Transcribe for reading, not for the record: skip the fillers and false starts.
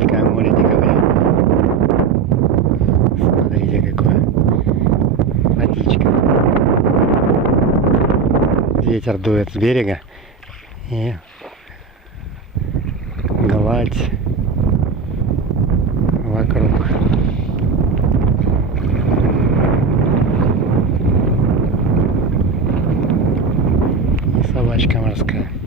сладкое море декабря. Смотрите, какое. Водичка. Ветер дует с берега. И гладь вокруг. И собачка морская.